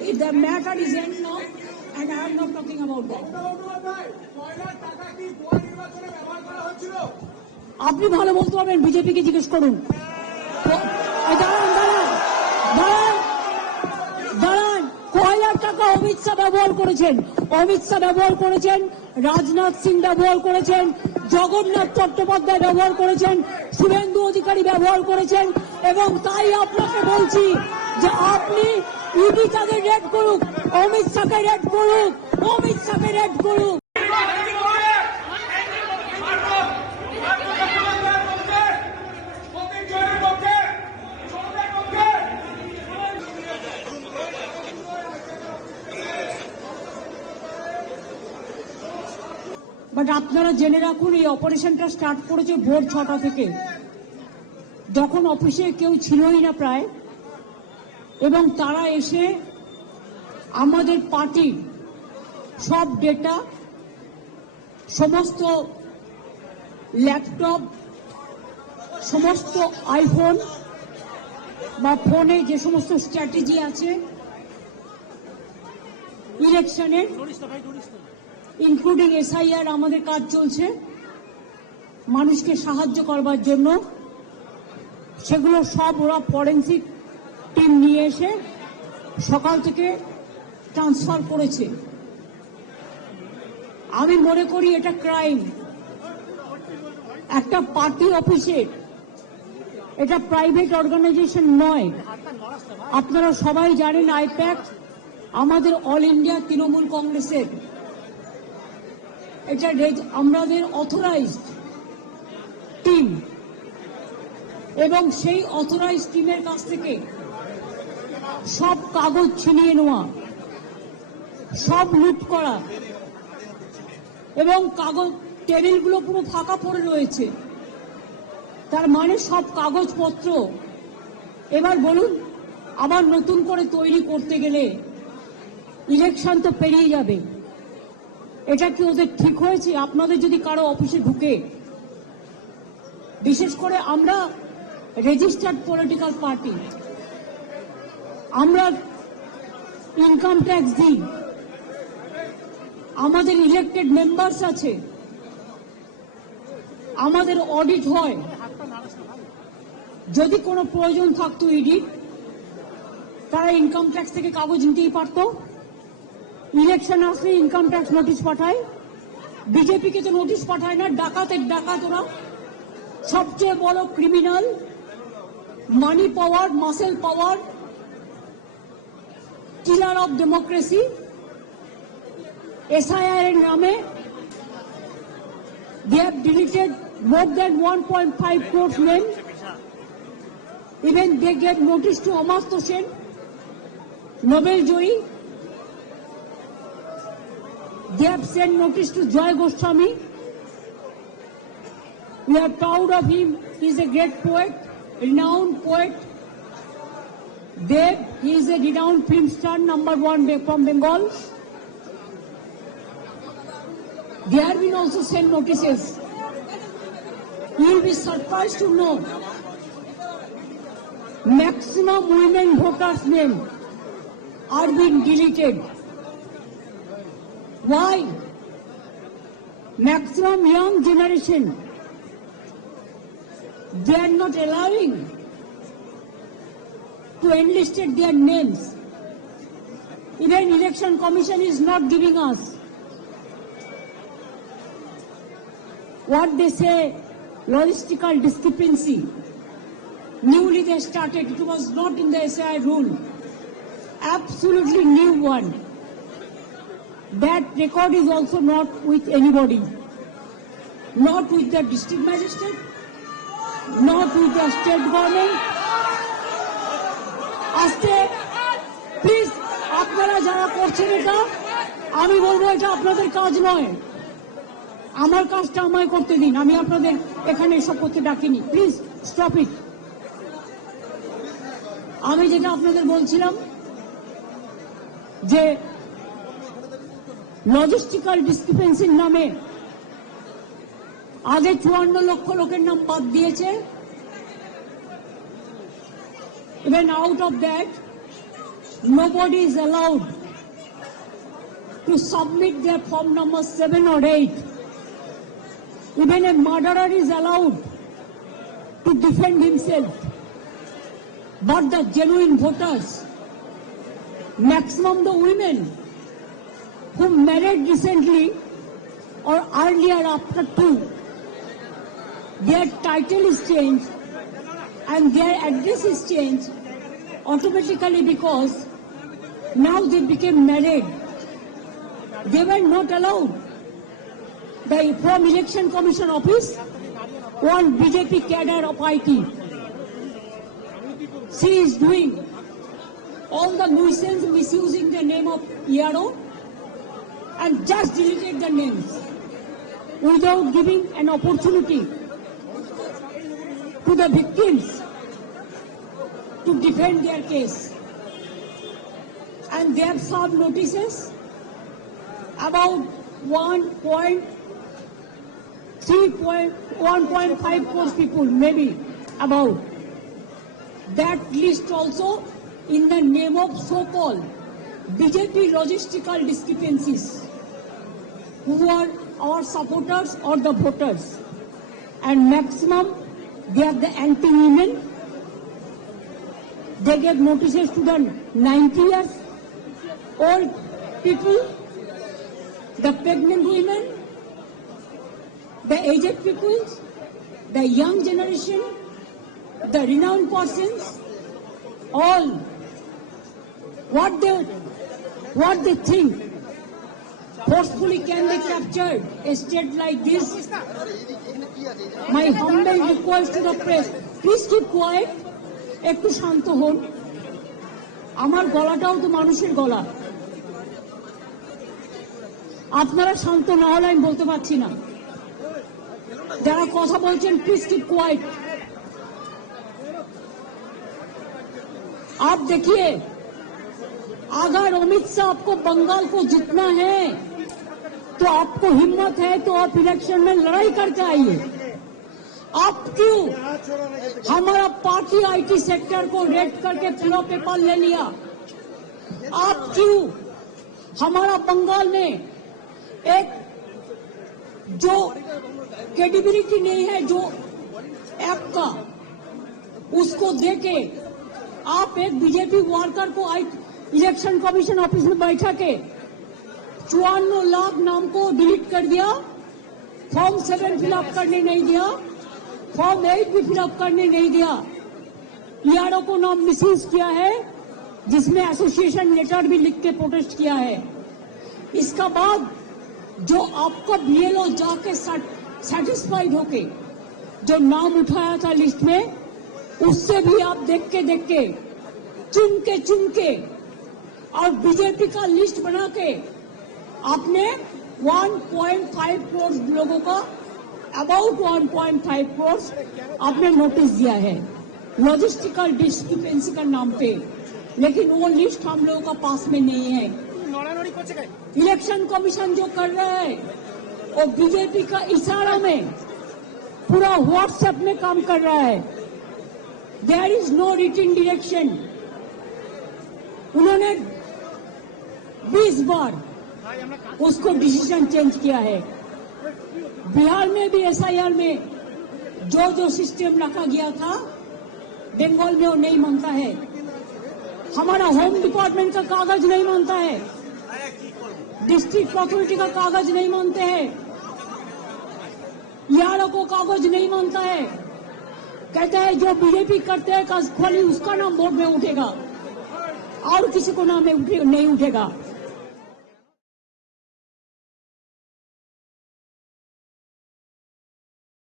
The matter is end now, and I am not talking about that. আপনি ভালো বলতে পারবেন, বিজেপিকে জিজ্ঞেস করুন। দাঁড়ান, কয়লার টাকা অমিত শাহ ব্যবহার করেছেন, অমিত শাহ ব্যবহার করেছেন, রাজনাথ সিং ব্যবহার করেছেন, জগন্নাথ চট্টোপাধ্যায় ব্যবহার করেছেন, শুভেন্দু অধিকারী ব্যবহার করেছেন, এবং তাই আপনাকে বলছি যে আপনি ইডি তাদের রেড করুক, অমিত শাহকে রেড করুক, অমিত শাহকে রেড করুক। বাট আপনারা জেনে রাখুন, এই অপারেশনটা স্টার্ট করেছে ভোর 6টা থেকে, যখন অফিসে কেউ ছিলই না প্রায়, এবং তারা এসে আমাদের পার্টির সব ডেটা, সমস্ত ল্যাপটপ, সমস্ত আইফোন বা ফোনে যে সমস্ত স্ট্র্যাটেজি আছে ইলেকশনের, ইনক্লুডিং SIR, আমাদের কাজ চলছে মানুষকে সাহায্য করবার জন্য, সেগুলো সব ওরা ফরেন্সিক টিম নিয়ে এসে সকাল থেকে ট্রান্সফার করেছে। আমি মনে করি এটা ক্রাইম। একটা পার্টি অফিসে, এটা প্রাইভেট অর্গানাইজেশন নয়। আপনারা সবাই জানেন আইপ্যাক আমাদের অল ইন্ডিয়া তৃণমূল কংগ্রেসের, এটা আমাদের অথরাইজড টিম, এবং সেই অথরাইজড টিমের কাছ থেকে সব কাগজ ছিনিয়ে নেওয়া, সব লুট করা, এবং কাগজ টেবিলগুলো পুরো ফাঁকা পড়ে রয়েছে। তার মানে সব কাগজপত্র এবার বলুন আবার নতুন করে তৈরি করতে গেলে ইলেকশন তো পেরিয়ে যাবে। এটা কি ওদের ঠিক হয়েছে? আপনাদের যদি কারো অফিসে ঢুকে, বিশেষ করে আমরা রেজিস্টার্ড পলিটিক্যাল পার্টি, আমরা ইনকাম ট্যাক্স দিই, আমাদের ইলেক্টেড মেম্বার্স আছে, আমাদের অডিট হয়। যদি কোনো প্রয়োজন থাকতো ইডি, তারা ইনকাম ট্যাক্স থেকে কাগজ নিতেই পারত। ইলেকশন আসলে ইনকাম ট্যাক্স নোটিশ পাঠায়, বিজেপিকে তো নোটিশ পাঠায় না। ডাকাতের ডাকাত ওরা, সবচেয়ে বড় criminal, money power, muscle power, killer of democracy. SIR এর নামে they have deleted more than 1.5 crore names. Even they gave notice to Amartya Sen, Nobel Joy. They have sent notice to Joy Goswami. We are proud of him. He is a great poet, renowned poet. Dev, he is a renowned film star, #1 from Bengal. There have been also sent notices. You will be surprised to know maximum women voters' names are being deleted. Why? Maximum young generation, they are not allowing to enlist their names. Even Election Commission is not giving us what they say, logistical discrepancy. Newly they started, it was not in the SIR rule. Absolutely new one. That record is also not with anybody. Not with the district magistrate, not with the state government. আজকে please আপনারা যারা করছেন এটা, আমি বলবো এটা আপনাদের কাজ নয়। আমার কাজটা আমায় করতে দিন, আমি আপনাদের এখানে এসব করতে ডাকিনি। Please stop it. আমি যেটা আপনাদের বলছিলাম যে লজিস্টিক্যাল ডিসক্রিপেন্সির নামে আগে 54 লক্ষ লোকের নাম বাদ দিয়েছে। Even out of that, nobody is allowed to submit their form number 7 or 8. Even a murderer is allowed to defend himself. But the genuine voters, maximum the women who married recently or earlier after 2, their title is changed and their address is changed automatically because now they became married. They were not allowed. From Election Commission office, one BJP cadre of IT, she is doing all the nuisance misusing the name of ERO and just deleted the names without giving an opportunity to the victims to defend their case. And they have served notices about 1.5 crore people, maybe about. That list also in the name of so-called BJP logistical discrepancies, who are our supporters or the voters. And maximum, they are the anti-women. They gave notices to the 90 years old people, the pregnant women, the aged people, the young generation, the renowned persons, all. What they think forcefully can be captured a state like this. My humble request to the press, please keep quiet. একটু শান্ত হন, আমার গলাটাও তো মানুষের গলা, আপনারা শান্ত না হলে আমি বলতে পারছি না। যারা কথা বলছেন প্লিজ কিপ কোয়াইট। आप देखिए, अगर अमित शाह आपको बंगाल को जीतना है तो आपको हिम्मत है तो आप इलेक्शन में लड़ाई करके आइए। आप क्यों हमारा पार्टी आईटी सेक्टर को रेड करके फिलो पेपर ले लिया? आप क्यों हमारा बंगाल में एक जो क्रेडिबिलिटी नहीं है जो ऐप का, उसको देके आप एक बीजेपी वर्कर को इलेक्शन कमीशन ऑफिस में बैठा के 54 लाख नाम को डिलीट कर दिया, फॉर्म 7 फिलअप करने नहीं दिया, फॉर्म 8 भी फिलअप करने नहीं दिया, ईआरओ को नाम मिसयूज किया है, जिसमें एसोसिएशन लेटर भी लिख के प्रोटेस्ट किया है। इसका बाद जो आपका बीएलओ जाके सेटिस्फाइड होके जो नाम उठाया था लिस्ट में, उससे भी आप देख के चुन के और बीजेपी का लिस्ट बना के आपने 1.5 करोड़ लोगों का, अबाउट 1.5 करोड़ आपने नोटिस दिया है लॉजिस्टिकल डिस्क्रिपेंसी का नाम पे, लेकिन वो लिस्ट हम लोगों का पास में नहीं है। इलेक्शन कमीशन जो कर रहा है वो बीजेपी का इशारा में पूरा व्हाट्सएप में काम कर रहा है। There is no written direction. उन्होंने 20 बार उसको डिसीजन चेंज किया है। बिहार में भी एसआईआर में जो सिस्टम रखा गया था, बंगाल में वो नहीं मानता है। हमारा होम डिपार्टमेंट का कागज नहीं मानता है, डिस्ट्रिक्ट अथॉरिटी का कागज नहीं मानते हैं, ईआरओ को कागज नहीं मानता है। कहता है जो बीजेपी करते हैं खाली उसका नाम बोर्ड में उठेगा और किसी को नाम नहीं उठेगा।